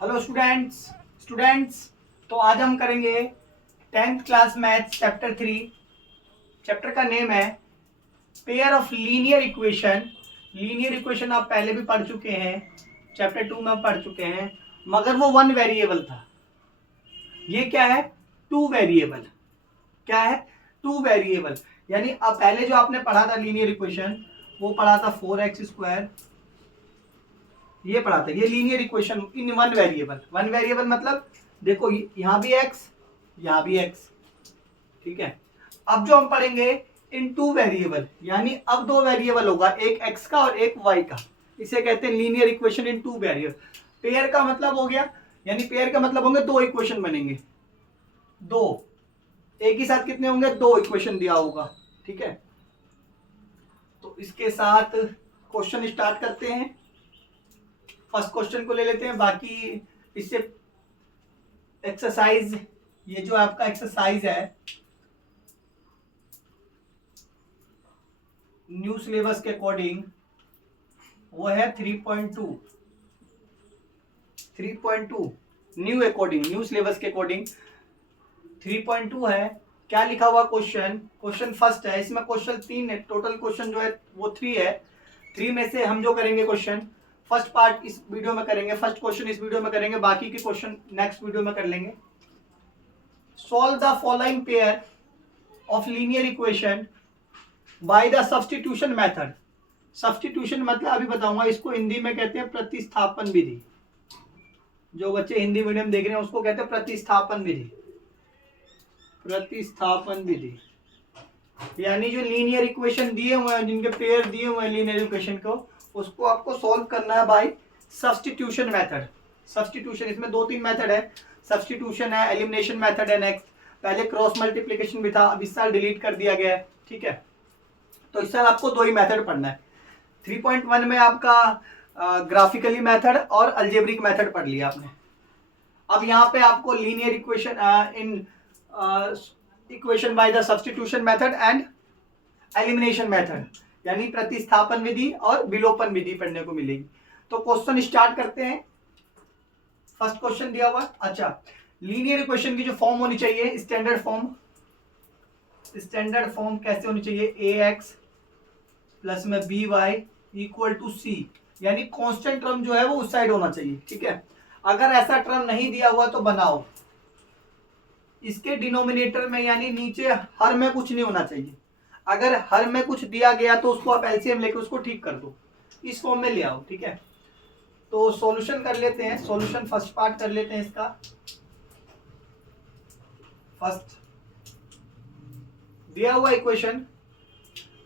Hello students तो आज हम करेंगे 10th class maths chapter 3। Chapter का नेम है pair of linear equation. Linear equation आप पहले भी पढ़ चुके हैं, चैप्टर 2 में पढ़ चुके हैं, मगर वो वन वेरिएबल था। ये क्या है? Two variable. क्या है? Two variable. यानी अब पहले जो आपने पढ़ा था लीनियर इक्वेशन, वो पढ़ा था 4x²। ये पढ़ा था, ये linear equation in one variable. One variable मतलब देखो यहां भी x, यहां भी x। ठीक है। अब जो हम पढ़ेंगे इन टू वेरिएबल, यानी अब दो वेरिएबल होगा, एक x का और एक y का। इसे कहते हैं linear equation in two variable. Pair का मतलब हो गया, यानी पेयर का मतलब होंगे दो इक्वेशन बनेंगे। दो एक ही साथ कितने होंगे? दो इक्वेशन दिया होगा। ठीक है, तो इसके साथ क्वेश्चन स्टार्ट करते हैं। फर्स्ट क्वेश्चन को ले लेते हैं, बाकी इससे एक्सरसाइज, ये जो आपका एक्सरसाइज है न्यू सिलेबस के अकॉर्डिंग, वो है 3.2 न्यू अकॉर्डिंग, न्यू सिलेबस के अकॉर्डिंग 3.2 है। क्या लिखा हुआ क्वेश्चन फर्स्ट है। इसमें क्वेश्चन 3 है, टोटल क्वेश्चन जो है वो 3 है। 3 में से हम जो करेंगे क्वेश्चन, फर्स्ट पार्ट इस वीडियो में करेंगे, फर्स्ट क्वेश्चन इस वीडियो में करेंगे, बाकी के क्वेश्चन नेक्स्ट वीडियो में कर लेंगे। Solve the following pair of linear equation by the substitution method. Substitution मतलब अभी बताऊंगा, इसको हिंदी में कहते हैं प्रतिस्थापन विधि। जो बच्चे हिंदी मीडियम देख रहे हैं उसको कहते हैं प्रतिस्थापन विधि। प्रतिस्थापन विधि यानी जो लीनियर इक्वेशन दिए हुए हैं, जिनके पेयर दिए हुए हैं लीनियर इक्वेशन को, उसको आपको सॉल्व करना है बाय सब्स्टिट्यूशन मेथड। सब्स्टिट्यूशन, इसमें दो तीन मेथड है, सब्स्टिट्यूशन है, एलिमिनेशन मेथड है। नेक्स्ट पहले क्रॉस मल्टीप्लिकेशन भी था, अब इस साल डिलीट कर दिया गया है। ठीक है, तो इस साल आपको दो ही मेथड पढ़ना है। 3.1 में आपका ग्राफिकली मेथड और अलजेब्रिक मेथड पढ़ लिया आपने। अब यहाँ पे आपको linear equation in equation by the substitution method and elimination method, यानी प्रतिस्थापन विधि और विलोपन विधि पढ़ने को मिलेगी। तो क्वेश्चन स्टार्ट करते हैं। फर्स्ट क्वेश्चन दिया हुआ, अच्छा, लीनियर इक्वेशन की जो फॉर्म होनी चाहिए, स्टैंडर्ड फॉर्म कैसे होनी चाहिए? ax प्लस में by इक्वल टू c, यानी कांस्टेंट टर्म जो है वो उस साइड होना चाहिए। ठीक है, अगर ऐसा टर्म नहीं दिया हुआ तो बनाओ। इसके डिनोमिनेटर में यानी नीचे हर में कुछ नहीं होना चाहिए। अगर हर में कुछ दिया गया तो उसको आप एलसीएम लेके उसको ठीक कर दो, इस फॉर्म में ले आओ। ठीक है, तो सॉल्यूशन कर लेते हैं। सॉल्यूशन फर्स्ट पार्ट कर लेते हैं इसका। फर्स्ट दिया हुआ equation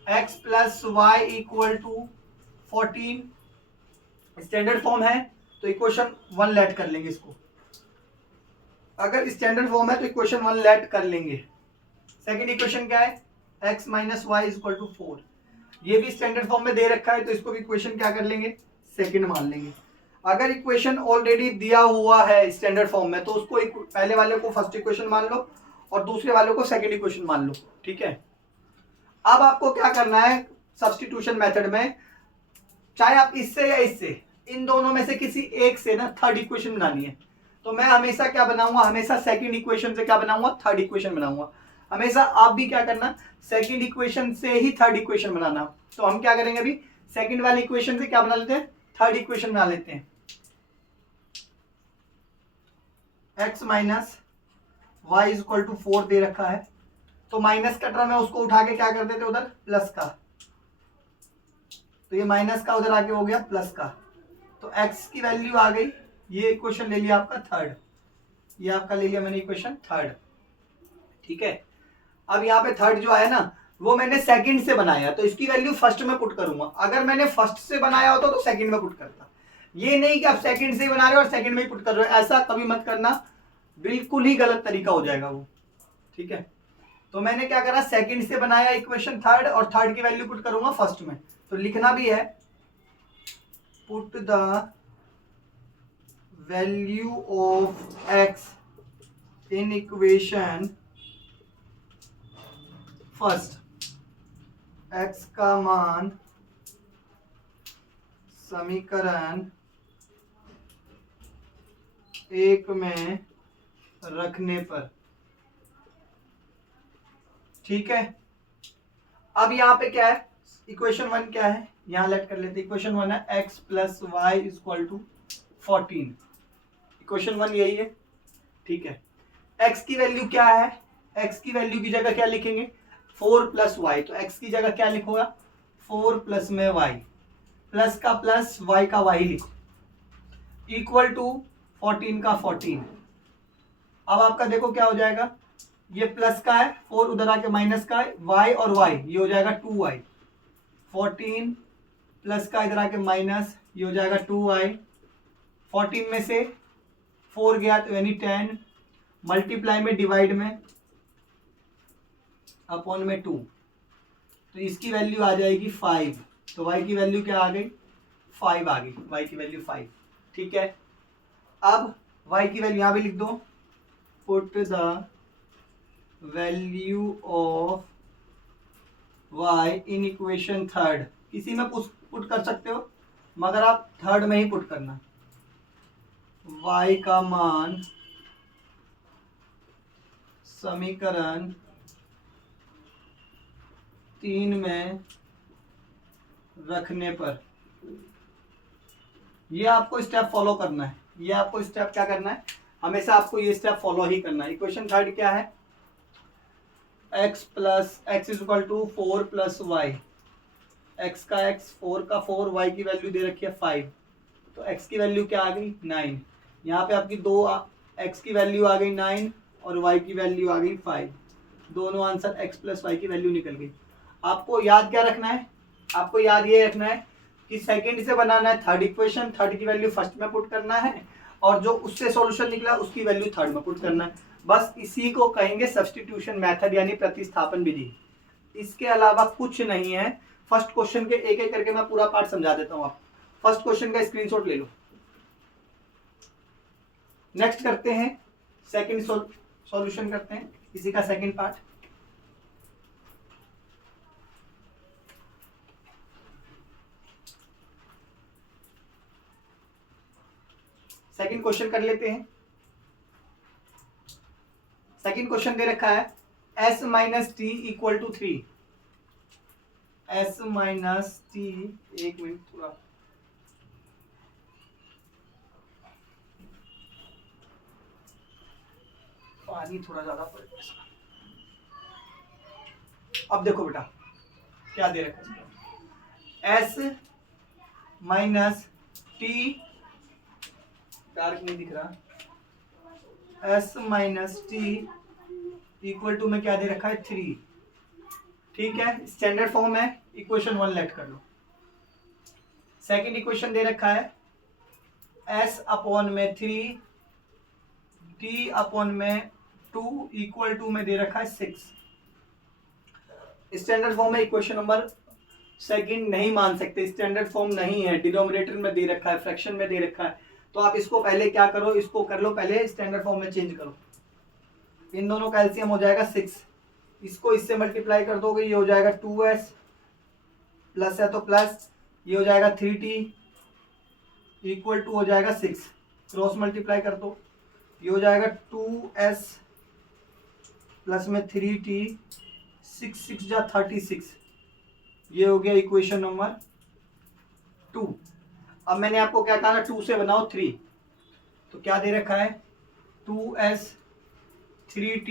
x plus y equal to 14, standard form है तो इक्वेशन 1 लेट कर लेंगे इसको। अगर स्टैंडर्ड फॉर्म है तो इक्वेशन 1 लेट कर लेंगे। सेकंड इक्वेशन क्या है? x minus y equal to 4, ये भी स्टैंडर्ड फॉर्म में दे रखा है तो इसको भी इक्वेशन क्या कर लेंगे? सेकंड मान लेंगे। अगर इक्वेशन ऑलरेडी दिया हुआ है स्टैंडर्ड फॉर्म में तो उसको पहले वाले को फर्स्ट इक्वेशन मान लो और दूसरे वाले को सेकंड इक्वेशन मान लो। ठीक है, अब आपको क्या करना है सब्स्टिट्यूशन मेथड में, चाहे आप इससे या इससे, इन दोनों में से किसी एक से ना थर्ड इक्वेशन बनानी है। तो मैं हमेशा क्या बनाऊंगा? हमेशा सेकंड इक्वेशन से क्या बनाऊंगा? थर्ड इक्वेशन बनाऊंगा। हमेशा आप भी क्या करना? सेकंड इक्वेशन से ही थर्ड इक्वेशन बनाना। तो हम क्या करेंगे? अभी सेकंड वाली इक्वेशन से क्या बना लेते हैं? थर्ड इक्वेशन बना लेते हैं। x minus y equal to 4 दे रखा है, तो माइनस का टर्म है उसको उठा के क्या कर देते उधर? प्लस का। तो ये माइनस का उधर आके हो गया प्लस का, तो x की वैल्यू आ गई। ये इक्वेशन ले लिया आपका थर्ड, ये आपका ले लिया मैंने इक्वेशन थर्ड। ठीक है, अब यहाँ पे थर्ड जो है ना वो मैंने सेकंड से बनाया, तो इसकी वैल्यू फर्स्ट में पुट करूंगा। अगर मैंने फर्स्ट से बनाया होता तो सेकंड में पुट करता। ये नहीं कि आप सेकंड से बना रहे हो और सेकंड में ही पुट कर रहे हो, ऐसा कभी मत करना, बिल्कुल ही गलत तरीका हो जाएगा वो। ठीक है, तो मैंने क्या करा? सेकंड से बनाया इक्वेशन थर्ड और थर्ड की वैल्यू पुट करूंगा फर्स्ट में। तो लिखना भी है put the value of x in equation first, x का मान समीकरण एक में रखने पर। ठीक है, अब यहाँ पे क्या है, इक्वेशन 1 क्या है, यहाँ लेट कर लेते हैं। इक्वेशन 1 है x plus y equal to 14। Equation 1 यही है। ठीक है, x की वैल्यू क्या है, x की वैल्यू की जगह क्या लिखेंगे, 4 प्लस वाई। तो x की जगह क्या लिखोगा, 4 प्लस में y, प्लस का प्लस y का y लिखो, इक्वल टू 14 का 14। अब आपका देखो क्या हो जाएगा, ये प्लस का है, 4 उधर आके माइनस का है, y और y ये हो जाएगा 2y, 14 प्लस का इधर आके माइनस, ये हो जाएगा 2y, 14 में से 4 गया तो यानी 10, मल्टीप्लाई में डिवाइड में अपॉन में 2, तो इसकी वैल्यू आ जाएगी 5। तो y की वैल्यू क्या आ गई, 5 आ गई, y की वैल्यू 5। ठीक है, अब y की वैल्यू यहां भी लिख दो, put the value of y in equation third. किसी में पुट कर सकते हो, मगर आप थर्ड में ही पुट करना। y का मान समीकरण 3 में रखने पर। ये आपको स्टेप फॉलो करना है, ये आपको स्टेप क्या करना है, हमेशा आपको ये स्टेप फॉलो ही करना है। इक्वेशन थर्ड क्या है, x plus x is equal to 4 plus y, x का x, 4 का 4, y की वैल्यू दे रखी है 5, तो x की वैल्यू क्या आ गई 9। यहाँ पे आपकी दो x की वैल्यू आ गई 9 और y की वैल्यू आ गई 5, दोनों आंसर x प्लस वाई की वैल्यू निकल गई। आपको याद क्या रखना है, आपको याद ये रखना है कि सेकंड से बनाना है थर्ड इक्वेशन, थर्ड की वैल्यू फर्स्ट में पुट करना है और जो उससे सॉल्यूशन निकला उसकी वैल्यू थर्ड में पुट करना है। बस इसी को कहेंगे सब्स्टिट्यूशन मेथड यानी प्रतिस्थापन विधि। इसके अलावा कुछ नहीं है। फर्स्ट क्वेश्चन के एक एक करके मैं पूरा पार्ट समझा देता हूँ। आप फर्स्ट क्वेश्चन का स्क्रीनशॉट ले लो। नेक्स्ट करते हैं, सेकंड सॉल्यूशन करते हैं इसी का सेकंड पार्ट। सेकंड क्वेश्चन कर लेते हैं। सेकंड क्वेश्चन दे रखा है s minus t equal to 3। s minus t, एक मिनट थोड़ा पानी थोड़ा ज्यादा पड़ेगा। अब देखो बेटा क्या दे रखा है, s माइनस टी, डार्क नहीं दिख रहा, s minus t equal to में क्या दे रखा है 3। ठीक है, स्टैंडर्ड फॉर्म है, इक्वेशन 1 लेट कर लो। सेकंड इक्वेशन दे रखा है s अपॉन में 3 t अपॉन में 2 इक्वल टू में दे रखा है 6। स्टैंडर्ड फॉर्म है, इक्वेशन नंबर सेकंड नहीं मान सकते, स्टैंडर्ड फॉर्म नहीं है, डिनोमिनेटर में दे रखा है, फ्रैक्शन में दे रखा है। तो आप इसको पहले क्या करो, इसको कर लो पहले स्टैंडर्ड फॉर्म में चेंज करो। इन दोनों का एलसीएम हो जाएगा 6, इसको इससे मल्टीप्लाई कर दोगे, ये हो जाएगा 2s, प्लस है तो प्लस, ये हो जाएगा 3t इक्वल टू हो जाएगा 6, क्रॉस मल्टीप्लाई कर दो, ये हो जाएगा 2s प्लस में 3t, 6 6 जा 36, ये हो गया इक्वेशन नंबर 2। अब मैंने आपको क्या कहा ना, 2 से बनाओ 3, तो क्या दे रखा है 2s 3t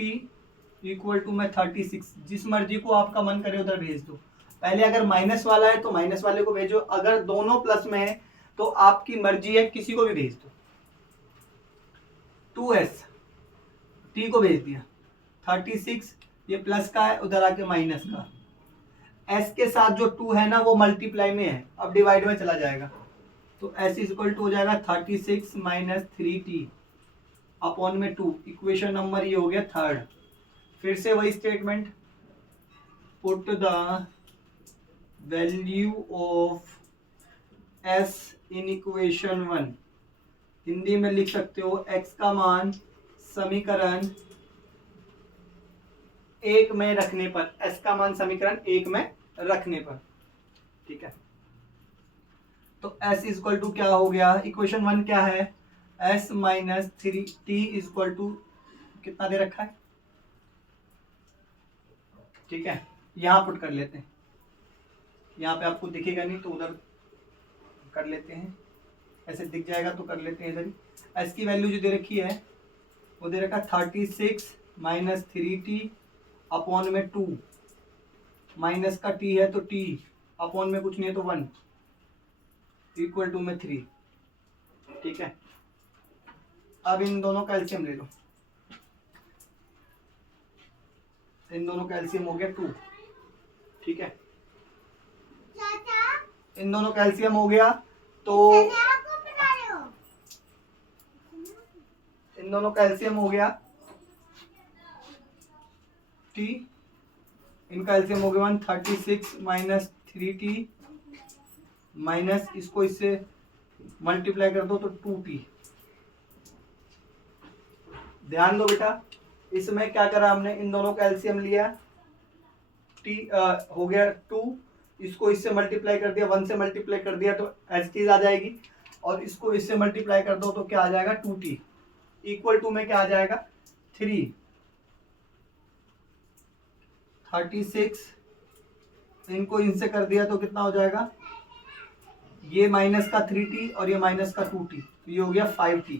इक्वल टू में 36। जिस मर्जी को आपका मन करे उधर भेज दो। पहले अगर माइनस वाला है तो माइनस वाले को भेजो, अगर दोनों प्लस में है तो आपकी मर्जी है, किसी को भी भेज दो। 2s t को भेज दिया, 36 ये प्लस का है, उधर आके माइनस का, s के साथ जो 2 है ना वो मल्टीप्लाई में है, अब डिवाइड में चला जाएगा, तो s इक्वल टू हो जाएगा 36 माइनस 3t अपॉन में 2। इक्वेशन नंबर ये हो गया थर्ड। फिर से वही statement, put the value of s in equation 1। Hindi में लिख सकते हो x का मान समीकरण 1 में रखने पर, s का मान समीकरण 1 में रखने पर। ठीक है, तो s इक्वल टू क्या हो गया, इक्वेशन 1 क्या है, s minus 3t equal to कितना दे रखा है, ठीक है, यहाँ पुट कर लेते हैं, यहाँ पे आपको दिखेगा नहीं तो उधर कर लेते हैं, ऐसे दिख जाएगा तो कर लेते हैं इधर ही। एस की वैल्यू जो दे रखी है वो दे रखा 36 माइनस 3t अपॉन में 2, माइनस का t है तो t, अपॉन में कुछ नहीं है तो 1, इक्वल टू में 3, ठीक है। अब इन दोनों का एलसीएम ले लो, इन दोनों का एलसीएम हो गया 2, ठीक है, इन दोनों का एलसीएम हो गया तो इन दोनों का एलसीएम हो गया t, इनका एलसीएम हो गया 136 माइनस 3t माइनस इसको इससे मल्टीप्लाई कर दो तो 2t। ध्यान दो बेटा, इसमें क्या करा हमने, इन दोनों का एलसीएम लिया, t हो गया 2, इसको इससे मल्टीप्लाई कर दिया, 1 से मल्टीप्लाई कर दिया तो एच टी आ जाएगी, और इसको इससे मल्टीप्लाई कर दो तो क्या आ जाएगा 2t, इक्वल टू में क्या आ जाएगा 3, 36, इनको इनसे कर दिया तो कितना हो जाएगा, ये माइनस का 3t और ये माइनस का 2t, तो ये हो गया 5t,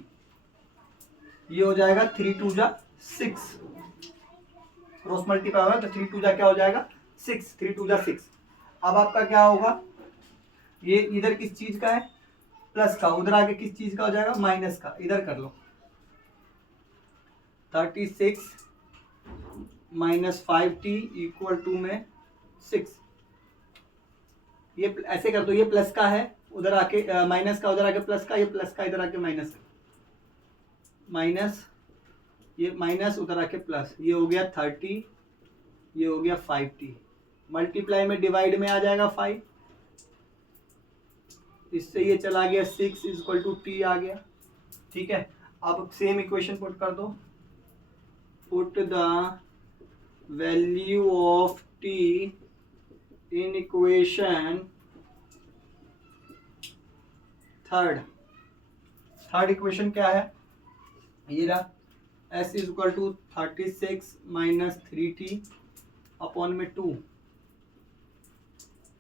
ये हो जाएगा 3 2 जा 6, क्रॉस मल्टीप्लाई होगा तो 3 2 जा क्या हो जाएगा 6, 3 2 जा 6। अब आपका क्या होगा, ये इधर किस चीज का है, प्लस का, उधर आगे किस चीज का हो जाएगा, माइनस का, इधर कर लो 36 माइनस 5t इक्वल टू में 6, ये ऐसे कर दो, ये प्लस का है उधर आके माइनस का, उधर आके प्लस का, ये प्लस का इधर आके माइनस का, माइनस ये माइनस उधर आके प्लस, ये हो गया 30, ये हो गया 5t, मल्टीप्लाई में डिवाइड में आ जाएगा 5, इससे ये चला गया 6 इक्वल टू t आ गया, ठीक है। अब सेम इक्वेशन पुट कर दो, put the value of t in equation third equation क्या है, ये रहा, s is equal to 36 minus 3t upon में 2,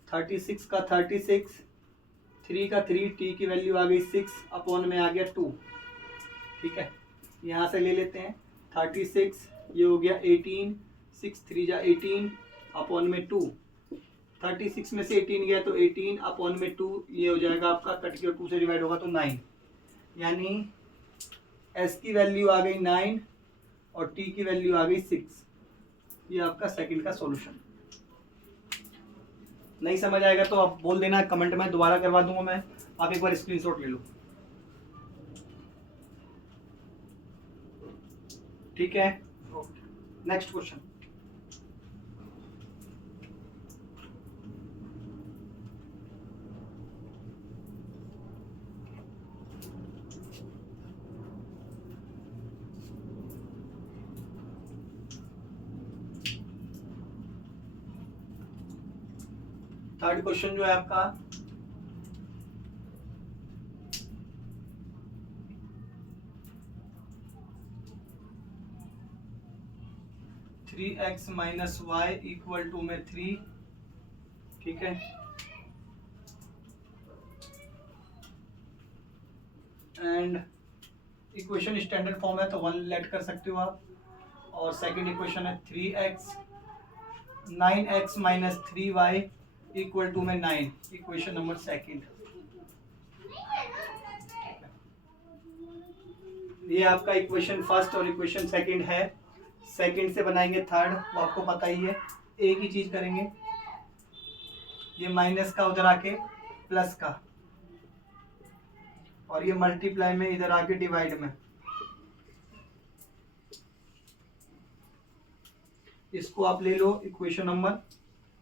36 का 36, 3 का 3, t की वैल्यू आ गई 6 अपॉन में आ गया 2, ठीक है, यहाँ से ले लेते हैं 36, ये हो गया 18, 6 3 जा 18 अपॉन में 2, 36 में से 18 गया तो 18 अपॉन में 2, ये हो जाएगा आपका, कट के 2 से डिवाइड होगा तो 9, यानी s की वैल्यू आ गई 9 और t की वैल्यू आ गई 6, ये आपका सेकंड का सॉल्यूशन। नहीं समझ आएगा तो आप बोल देना कमेंट में, दोबारा करवा दूंगा मैं, आप एक बार स्क्रीनशॉट ले लो, ठीक है। नेक्स्ट क्वेश्चन, थर्ड क्वेश्चन जो है आपका, three x minus y equal to में 3, ठीक है, एंड इक्वेशन स्टैंडर्ड फॉर्म है तो 1 लेट कर सकते हो आप, और सेकंड इक्वेशन है 3x 9x minus 3y equal to में 9, इक्वेशन नंबर सेकंड। ये आपका इक्वेशन फर्स्ट और इक्वेशन सेकंड है, सेकंड से बनाएंगे थर्ड, वो आपको पता ही है, एक ही चीज करेंगे, ये माइनस का उधर आके प्लस का, और ये मल्टीप्लाई में इधर आके डिवाइड में, इसको आप ले लो इक्वेशन नंबर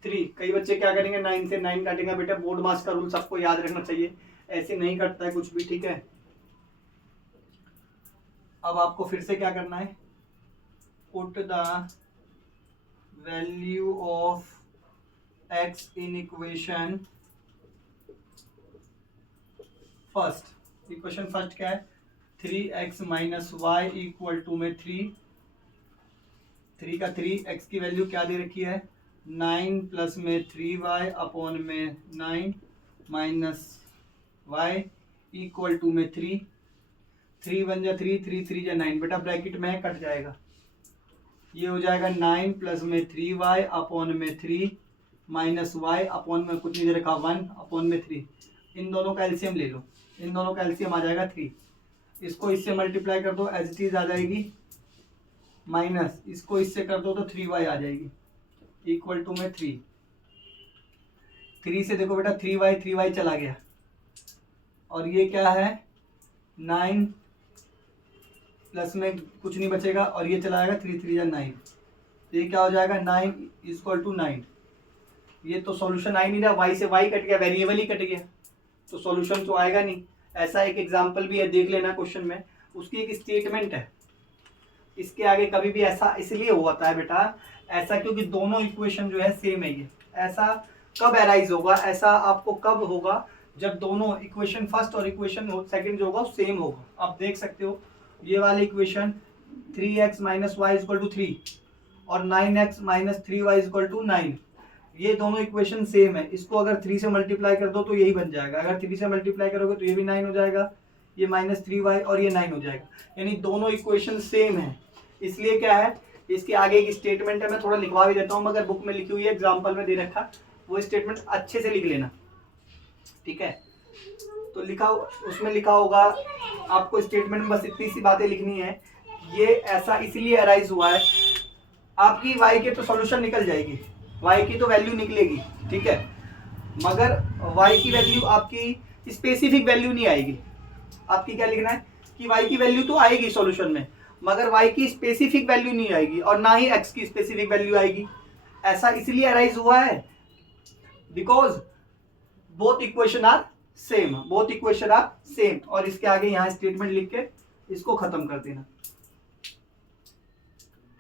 3। कई बच्चे क्या करेंगे, 9 से 9 काटेंगे, बेटा बोर्ड मास का रूल सबको याद रखना चाहिए, ऐसे नहीं कटता है कुछ भी, ठीक है। अब आपको फिर से क्या करना है, put the value of x in equation first, equation first क्या है 3x minus y equal to में 3 का 3, x की वैल्यू क्या दे रखी है 9 प्लस में 3y अपॉन में 9 माइनस y इक्वल टू में 3 बन जा 3 3 3 जा 9, बेटा ब्रैकेट में कट जाएगा, ये हो जाएगा 9 प्लस में 3y अपॉन में 3 माइनस y अपॉन में कुछ नहीं दे रखा 1 अपॉन में 3। इन दोनों का एलसीएम ले लो, इन दोनों का एलसीएम आ जाएगा 3, इसको इससे मल्टीप्लाई कर दो एज इट इज आ जाएगी, माइनस इसको इससे कर दो तो 3y आ जाएगी इक्वल टू में 3 से देखो बेटा 3y चला गया, और ये क्या है 9 प्लस में कुछ नहीं बचेगा, और ये चला जाएगा 3 3 या 9, तो ये क्या हो जाएगा 9 इक्वल टू 9। ये तो सॉल्यूशन आ ही नहीं रहा, y से y कट गया, वेरिएबल ही कट गया, तो सॉल्यूशन तो आएगा नहीं। ऐसा एक एग्जांपल भी है, देख लेना क्वेश्चन में, उसकी एक स्टेटमेंट है, इसके आगे कभी भी ऐसा इसलिए होता है बेटा ऐसा क्योंकि दोनों इक्वेशन जो है सेम है। ये ऐसा कब अराइज होगा, ऐसा आपको कब होगा जब दोनों इक्वेशन फर्स्ट और इक्वेशन सेकंड जो होगा सेम होगा। आप देख सकते हो ये वाले equation 3x minus y equal to 3 और 9x minus 3y equal to 9, ये दोनों इक्वेशन सेम है। इसको अगर 3 से मल्टीप्लाई कर दो तो यही बन जाएगा, अगर 3 से मल्टीप्लाई करोगे तो ये भी 9 हो जाएगा, ये माइनस 3y और ये 9 हो जाएगा, यानी दोनों इक्वेशन सेम है। इसलिए क्या है, इसके आगे एक स्टेटमेंट है, मैं थोड़ा लिखवा भी देता हूँ, मगर बुक में लिखी हुई है, एग्जाम्पल में दे रखा, वो स्टेटमेंट अच्छे से लिख लेना, ठीक है। तो लिखा उसमें लिखा होगा, आपको स्टेटमेंट में बस इतनी सी बातें लिखनी है। ये ऐसा इसलिए अराइज हुआ है, आपकी y के तो सॉल्यूशन निकल जाएगी, y की तो वैल्यू निकलेगी, ठीक है, मगर y की वैल्यू आपकी स्पेसिफिक वैल्यू नहीं आएगी। आपकी क्या लिखना है कि y की वैल्यू तो आएगी सॉल्यूशन में, मगर y की स्पेसिफिक वैल्यू नहीं आएगी, और ना ही x की स्पेसिफिक वैल्यू आएगी। ऐसा इसलिए अराइज हुआ है because both equation are same, both equation are same. और इसके आगे यहाँ स्टेटमेंट लिख के इसको खत्म कर देना,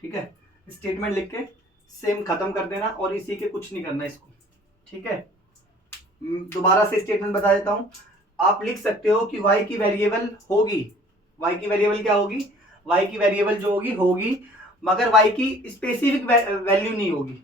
ठीक है, स्टेटमेंट लिख के सेम खत्म कर देना, और इसी के कुछ नहीं करना इसको, ठीक है। दोबारा से स्टेटमेंट बता देता हूं, आप लिख सकते हो कि y की वेरिएबल होगी, y की वेरिएबल क्या होगी, y की वेरिएबल जो होगी मगर y की स्पेसिफिक वैल्यू नहीं होगी।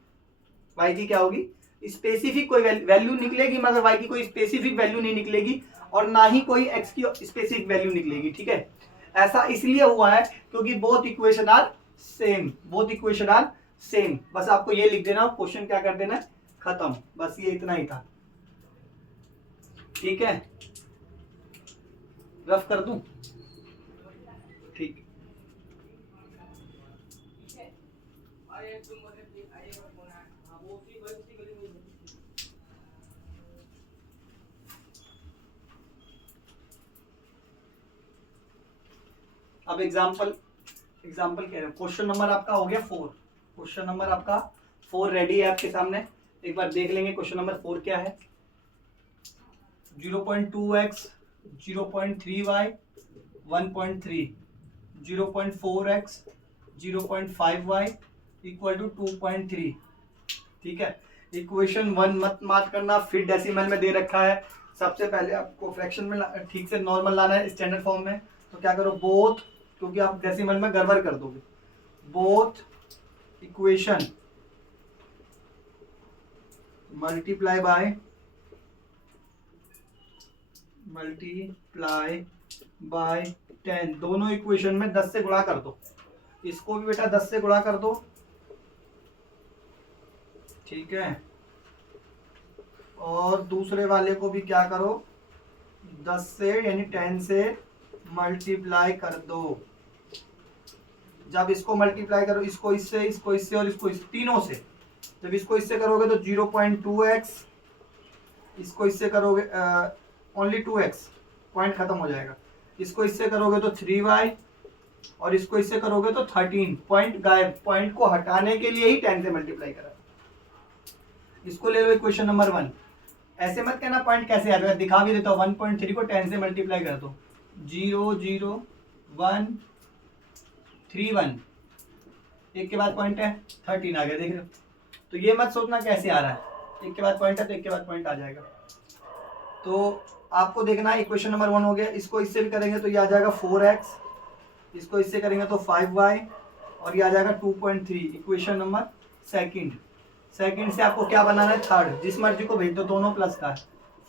y की क्या होगी, स्पेसिफिक कोई वैल्यू निकलेगी, मगर y की कोई स्पेसिफिक वैल्यू नहीं निकलेगी, और ना ही कोई x की स्पेसिफिक वैल्यू निकलेगी, ठीक है। ऐसा इसलिए हुआ है क्योंकि both equation are same, both equation are same. बस आपको ये लिख देना, क्वेश्चन क्या कर देना, खत्म, बस ये इतना ही था, ठीक है। रफ कर दूं, ठीक। अब एग्जाम्पल कह रहे हैं, क्वेश्चन नंबर आपका हो गया 4, क्वेश्चन नंबर आपका 4 रेडी है आपके सामने। एक बार देख लेंगे क्वेश्चन नंबर 4 क्या है। 0.2x 0.3y 1.3 0.4x 0.5y equal to 2.3, ठीक है। इक्वेशन 1 मत मार्क करना, फिर डेसिमल में दे रखा है। सबसे पहले आपको फ्रैक्शन में ठीक से नॉर्मल लाना है स्टैंडर्ड फॉर्म में, तो क्या करो बोथ, क्योंकि आप डेसिमल में गड़बड़ कर दोगे, बोथ इक्वेशन मल्टीप्लाई बाय 10, दोनों इक्वेशन में 10 से गुणा कर दो, इसको भी बेटा 10 से गुणा कर दो, ठीक है, और दूसरे वाले को भी क्या करो 10 से यानी 10 से मल्टीप्लाई कर दो। जब इसको मल्टीप्लाई करो, इसको इससे और इसको इस तीनों से, जब इसको इससे करोगे तो 0.2x, इसको इससे करोगे ओनली 2x, पॉइंट खत्म हो जाएगा, इसको इससे करोगे तो 3y, और इसको इससे करोगे तो 13, पॉइंट गायब, पॉइंट को हटाने के लिए ही 10 से मल्टीप्लाई करा। इसको ले लो इक्वेशन नंबर 1, ऐसे मत कहना पॉइंट कैसे आएगा, दिखा भी देता हूँ। 1.3 को 10 से मल्टीप्लाई कर दो, 0 0 1 3 1, एक के बाद पॉइंट है 13 आ गया, देख रहे हो। तो ये मत सोचना कैसे आ रहा है, एक के बाद पॉइंट है तो एक के बाद पॉइंट आ जाएगा। तो आपको देखना है इक्वेशन नंबर 1 हो गया, इसको इससे भी करेंगे तो ये आ जाएगा 4x, इसको इससे करेंगे तो 5y और ये आ जाएगा 2.3। इक्वेशन नंबर सेकंड से आपको क्या बनाना है, थर्ड। जिस मर्जी को भेज दो, दोनों प्लस का है।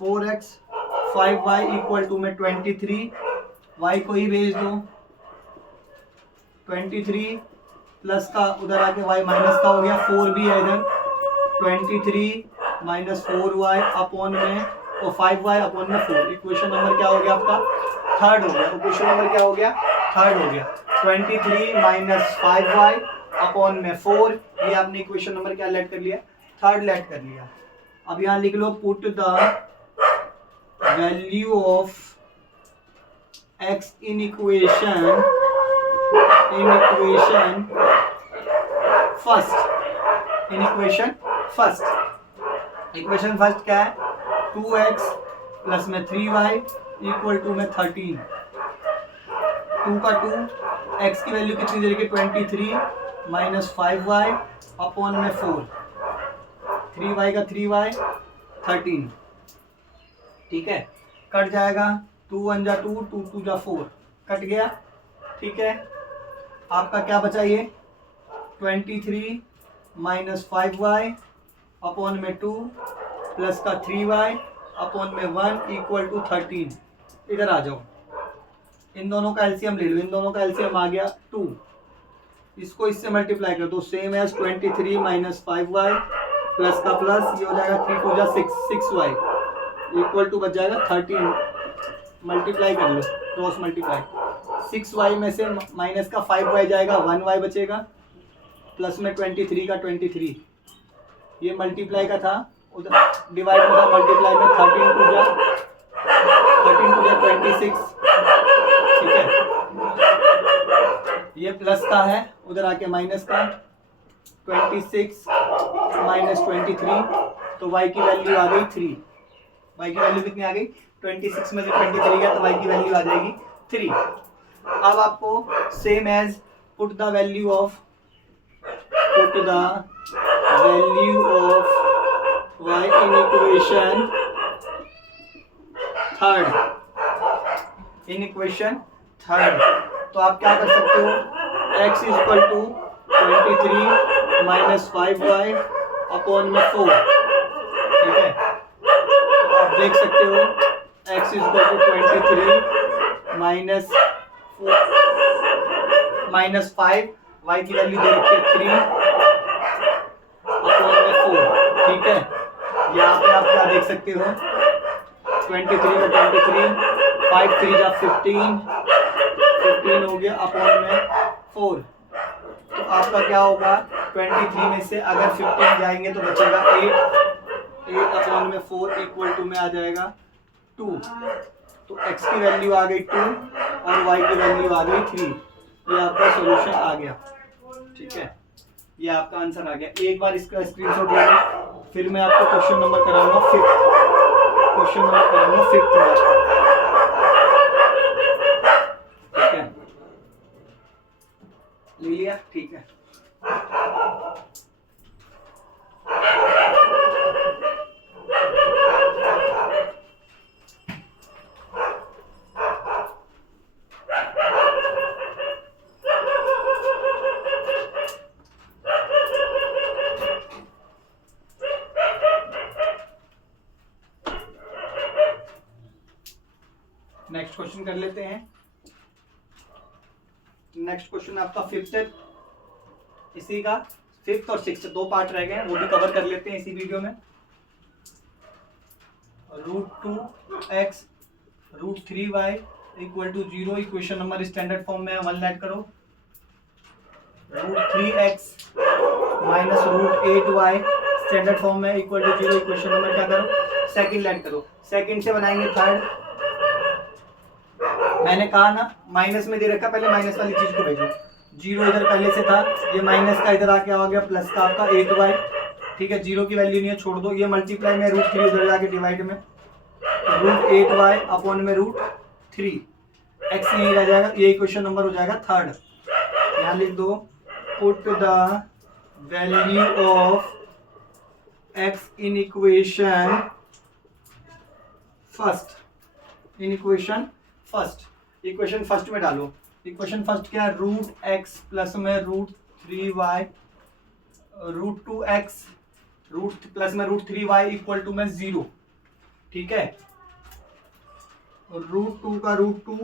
4x 5y इक्वल टू में 23, y को ही भेज दो 23 प्लस का, उधर आके y माइनस का हो गया, 4 भी है इधर, 23 माइनस 4y अपॉन में तो 5y अपॉन में 4। इक्वेशन नंबर क्या हो गया आपका, थर्ड हो गया। इक्वेशन नंबर क्या हो गया, थर्ड हो गया। 23 माइनस 5y अपॉन में 4, ये आपने इक्वेशन नंबर क्या लेट कर लिया, थर्ड लेट कर लिया। अब यहाँ लिख लो put the value of x in equation first. Equation first क्या है, 2x प्लस में 3y इक्वल टू में 13। 2 का 2, x की वैल्यू कितनी दे रही है 23 माइनस 5y अपॉन में 4, 3y का 3y 13। ठीक है, कट जाएगा, 2 1 जा 2, 2 2 जा 4, कट गया। ठीक है, आपका क्या बचा ये 23 माइनस 5y अपॉन में 2 प्लस का 3y अपॉन में 1 इक्वल टू 13। इधर आ जाओ, इन दोनों का एलसीएम ले लो, इन दोनों का एलसीएम आ गया 2, इसको इससे मल्टीप्लाई कर दो, same as 23 minus 5y plus का प्लस, ये हो जाएगा 3 2 जा 6y इक्वल टू बच जाएगा 13। मल्टीप्लाई कर लो, क्रॉस मल्टीप्लाई, 6y में से माइनस का 5y जाएगा, 1y बचेगा, प्लस में 23 का 23, ये मल्टीप्लाई का था, उधर डिवाइड में था, मल्टीप्लाई में 13 2 जा 26। ठीक है, ये प्लस का है, उधर आके माइनस का 26 माइनस 23, तो y की वैल्यू आ गई 3। y की वैल्यू कितनी आ गई, 26 में से 23 गया तो y की वैल्यू आ जाएगी 3। अब आपको same as put the value of y in equation third. तो आप क्या कर सकते हो, x is equal to 23 minus 5y upon में 4। ठीक है, तो आप देख सकते हो x is equal to 23 minus 5, y की वैल्यू दे रखी है 3 अपॉन में 4। ठीक है, यहाँ पे आप क्या देख सकते हो, 23 का 23, 5 3 जा 15 हो गया अपॉन में 4। तो आपका क्या होगा, 23 में से अगर 15 जाएंगे तो बचेगा 8 अपॉन में 4 इक्वल टू में आ जाएगा 2। तो x की वैल्यू आ गई 2 और y की वैल्यू आ गई 3। ये आपका सॉल्यूशन आ गया। ठीक है, ये आपका आंसर आ गया। एक बार इसका स्क्रीनशॉट ले लो, फिर मैं आपको क्वेश्चन नंबर कराऊंगा 5th। क्वेश्चन नंबर कराऊंगा 5th में आपको। ठीक है, ले लिया, ठीक है। नेक्स्ट क्वेश्चन कर लेते हैं। नेक्स्ट क्वेश्चन आपका 5th है, इसी का 5th और 6th 2 पार्ट रह गए हैं, वो भी कवर कर लेते हैं इसी वीडियो में। √2x √3y equal to 0, equation number standard form में 1 ऐड करो। √3x minus √8y standard form में इक्वल टू 0, इक्वेशन नंबर क्या करो, सेकंड ऐड करो। सेकंड से बनाएंगे थर्ड। मैंने कहा ना माइनस में दे रखा, पहले माइनस वाली चीज को भेजो। 0 इधर पहले से था, ये माइनस का इधर आके आ गया, प्लस का आपका 8y। ठीक है, 0 की वैल्यू नहीं है, छोड़ दो। ये मल्टीप्लाई में √3 इधर जाके डिवाइड में √8y अपॉन में √3, x नहीं रह जाएगा, ये इक्वेशन नंबर हो जाएगा थर्ड। यहाँ लिख दो put the value of x in equation first. In equation first. Equation first में डालो। इक्वेशन फर्स्ट क्या है, रूट एक्स प्लस में root 3y root 2x root plus में रूट 3y इक्वल टू में 0। ठीक है, रूट 2 का रूट 2,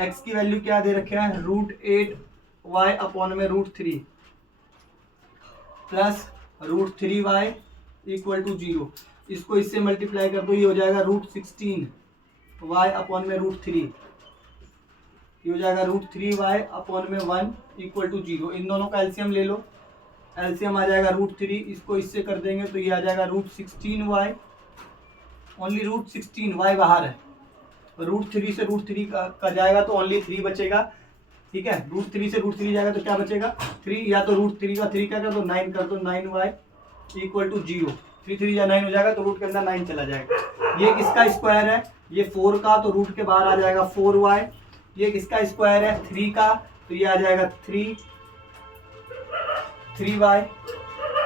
x की वैल्यू क्या दे रखे है, रूट 8y अपॉन में root 3 plus root 3y equal to 0। इसको इससे मल्टीप्लाई कर दो, ये हो जाएगा रूट 16y अपॉन में रूट 3, ये हो जाएगा रूट 3y अपॉन में 1 इक्वल टू 0। इन दोनों का एलसीएम ले लो, एलसीएम आ जाएगा रूट 3, इसको इससे कर देंगे तो ये आ जाएगा root 16y, only root 16y बाहर है, रूट 3 से रूट 3 का जाएगा तो ओनली 3 बचेगा। ठीक है, रूट 3 से रूट 3 जाएगा तो क्या बचेगा 3, या तो रूट 3 का 3 क्या कर दो 9 कर दो, 9y इक्वल टू 0। 3 3 या 9 हो जाएगा तो रूट के अंदर 9 चला जाएगा। ये किसका स्क्वायर है, ये 4 का, तो रूट के बाहर आ जाएगा 4y। ये किसका स्क्वायर है 3 का, तो ये आ जाएगा 3y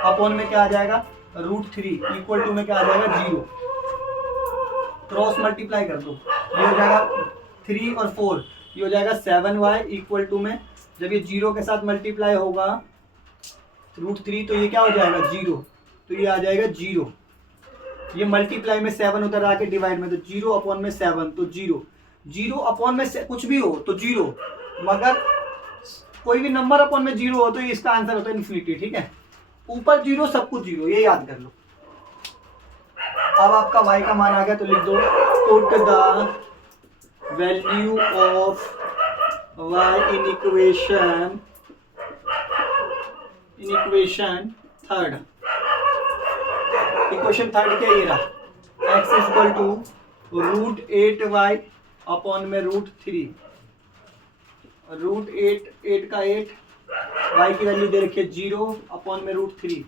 अपॉन में क्या आ जाएगा रूट 3 इक्वल टू में क्या आ जाएगा 0। क्रॉस मल्टीप्लाई कर दो, ये हो जाएगा 3 और 4, ये हो जाएगा 7y इक्वल टू में, जब ये 0 के साथ मल्टीप्लाई होगा रूट 3 तो ये क्या हो जाएगा 0, तो ये आ जाएगा 0। ये मल्टीप्लाई में 7 उधर आके डिवाइड में, तो 0 अपॉन में 7 तो 0, 0 अपॉन में कुछ भी हो तो 0, मगर कोई भी नंबर अपॉन में 0 हो तो इसका आंसर होता है इन्फिनिटी। ठीक है, ऊपर 0 सब कुछ 0, ये याद कर लो। अब आपका y का मान आ गया तो लिख दो, put the value of y in equation third. Equation third क्या ये रहा, x equal to root 8y upon में रूट 3, रूट 8 का 8, y की वैल्यू दे रखी है 0 अपॉन में रूट 3,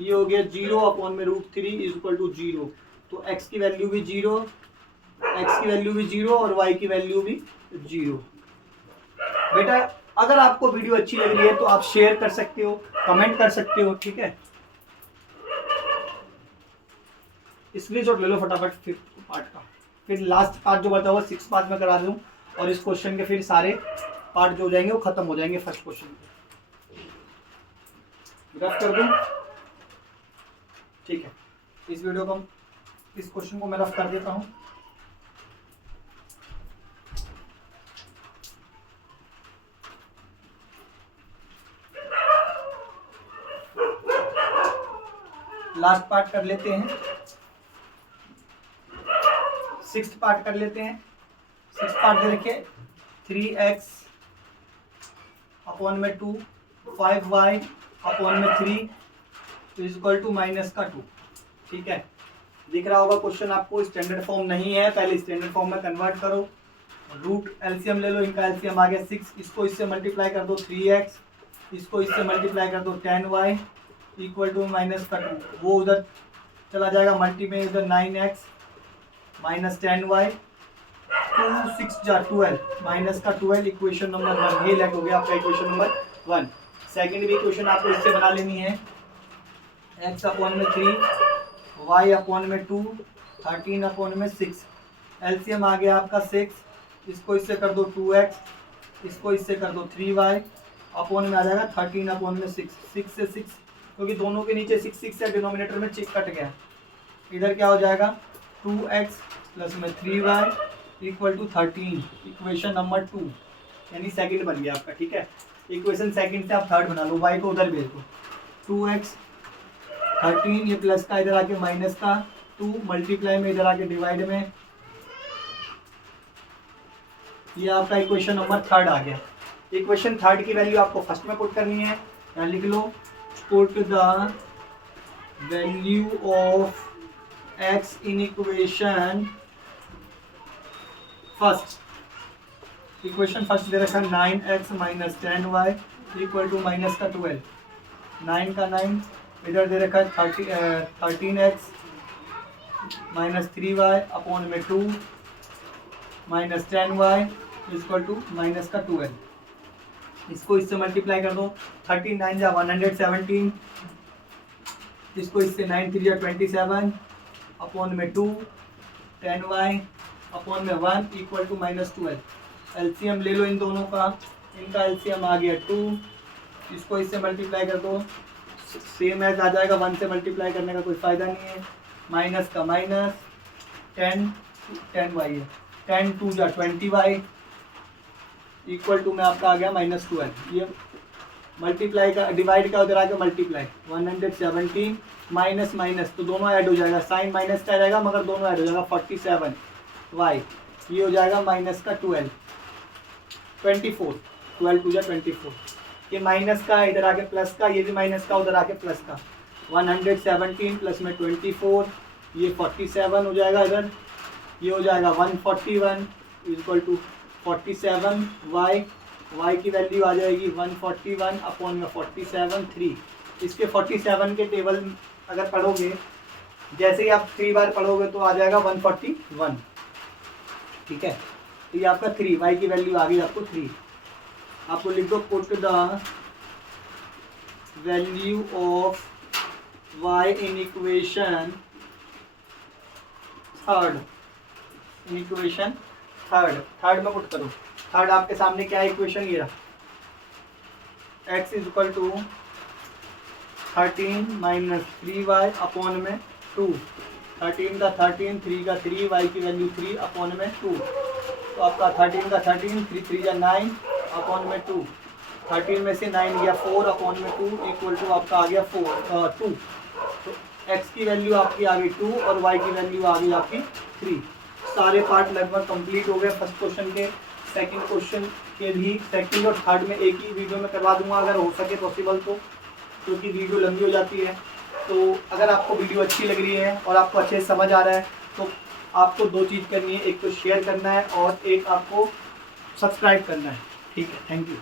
ये हो गया 0 अपॉन में रूट 3 इज इक्वल टू 0। तो x की वैल्यू भी 0, x की वैल्यू भी 0 और y की वैल्यू भी 0। बेटा अगर आपको वीडियो अच्छी लग रही है तो आप शेयर कर सकते हो, कमेंट कर सकते हो। ठीक है, स्क्रीनशॉट ले लो फटाफट फिफ्थ पार्ट का, फिर लास्ट पार्ट जो बचा हुआ 6 पार्ट में करा दूं, और इस क्वेश्चन के फिर सारे पार्ट जो हो जाएंगे वो खत्म हो जाएंगे फर्स्ट क्वेश्चन के। रफ कर दूं, ठीक है, इस वीडियो को इस क्वेश्चन को मैं रफ कर देता हूं। लास्ट पार्ट कर लेते हैं, 6th पार्ट कर लेते हैं। 6th पार्ट दे रखे 3x अपॉन में 2, 5y अपॉन में 3 इक्वल टू माइनस का 2। ठीक है, दिख रहा होगा क्वेश्चन आपको, स्टैंडर्ड फॉर्म नहीं है, पहले स्टैंडर्ड फॉर्म में कन्वर्ट करो। रूट एलसीएम ले लो, इनका एलसीएम आ गया 6, इसको इससे मल्टीप्लाई कर दो 3x, इसको इससे मल्टीप्लाई कर दो 10y इक्वल टू माइनस का 2, वो उधर चला जाएगा मल्टी में, उधर 9x माइनस 10y, 2 6 जा 12 माइनस का 12 इक्वेशन नंबर 1। ये लग हो गया आपका इक्वेशन नंबर 1। सेकेंड भी इक्वेशन आपको इससे बना लेनी है, x अपॉन में 3, y अपॉन में 2, 13 अपॉन में 6, एलसीएम आ गया आपका 6, इसको इससे कर दो 2x, इसको इससे कर दो 3y अपॉन में आ जाएगा 13 अपॉन में 6, 6 से 6 क्योंकि दोनों के नीचे 6 6 है, डिनोमिनेटर में चिक कट गया, इधर क्या हो जाएगा 2x प्लस में 3y equal to 13, equation number 2 यानी सेकंड बन गया आपका। ठीक है, इक्वेशन सेकंड से आप थर्ड बना लो, y को उधर भेज दो, 2x 13, ये प्लस का इधर आके माइनस का 2, मल्टीप्लाई में इधर आके डिवाइड में, ये आपका इक्वेशन नंबर थर्ड आ गया। इक्वेशन थर्ड की वैल्यू आपको फर्स्ट में पुट करनी है, यहाँ लिख लो, put the value of x in equation first. Equation first दे रखा 9x minus 10y equal to minus का 12, 9 का 9, इधर दे रखा है 13x माइनस 3y अपॉन में 2 minus 10y equal to minus का 12, इसको इससे मल्टीप्लाई कर दो, 13 9 जा 117, इसको इससे 9 3 जा 27 अपॉन में 2 10y अपॉन में 1 इक्वल टू -12। एलसीएम ले लो इन दोनों का, इनका एलसीएम आ गया 2, इसको इससे मल्टीप्लाई कर दो, सेम एज आ जाएगा, 1 से मल्टीप्लाई करने का कोई फ़ायदा नहीं है, माइनस का माइनस, 10 वाई है, 10 2 जा 20 वाई इक्वल टू में आपका आ गया -12। ये मल्टीप्लाई का डिवाइड का उधर आ गया मल्टीप्लाई, 117 माइनस माइनस तो दोनों ऐड हो जाएगा, साइन माइनस का रहेगा मगर दोनों ऐड हो जाएगा, 47 वाई, ये हो जाएगा माइनस का 12 24, 12 2 जा 24, ये माइनस का इधर आके प्लस का, ये भी माइनस का उधर आके प्लस का, 117 प्लस में 24, ये 47 हो जाएगा इधर, ये हो जाएगा 141 इक्वल टू 47 वाई, वाई की वैल्यू आ जाएगी 141 अपॉन में 47 3। इसके 47 के टेबल अगर पढ़ोगे, जैसे ही आप 3 बार पढ़ोगे तो आ जाएगा 141, ठीक है। तो ये आपका 3, वाई की वैल्यू आ गई आपको 3, आपको लिख दो put the value of y in equation third, in equation third में पुट करो। थर्ड आपके सामने क्या है इक्वेशन, ये रहा, x is equal to 13 minus 3y upon में 2, 13 का 13, 3 का 3, y की वैल्यू 3 अपॉन में 2, तो आपका 13 का 13, 3 3 या 9 अपॉन में 2, 13 में से 9 गया 4 अपॉन में 2 इक्वल टू आपका आ गया 2। तो x की वैल्यू आपकी आ गई 2 और y की वैल्यू आ गई आपकी 3। सारे पार्ट लगभग कंप्लीट हो गए फर्स्ट क्वेश्चन के। सेकंड क्वेश्चन के भी सेकंड और थर्ड में एक ही वीडियो में करवा दूंगा अगर हो सके पॉसिबल तो, क्योंकि वीडियो लंबी हो जाती है। तो अगर आपको वीडियो अच्छी लग रही है और आपको अच्छे से समझ आ रहा है तो आपको 2 चीज़ करनी है, एक तो शेयर करना है और एक आपको सब्सक्राइब करना है, ठीक है। Thank you.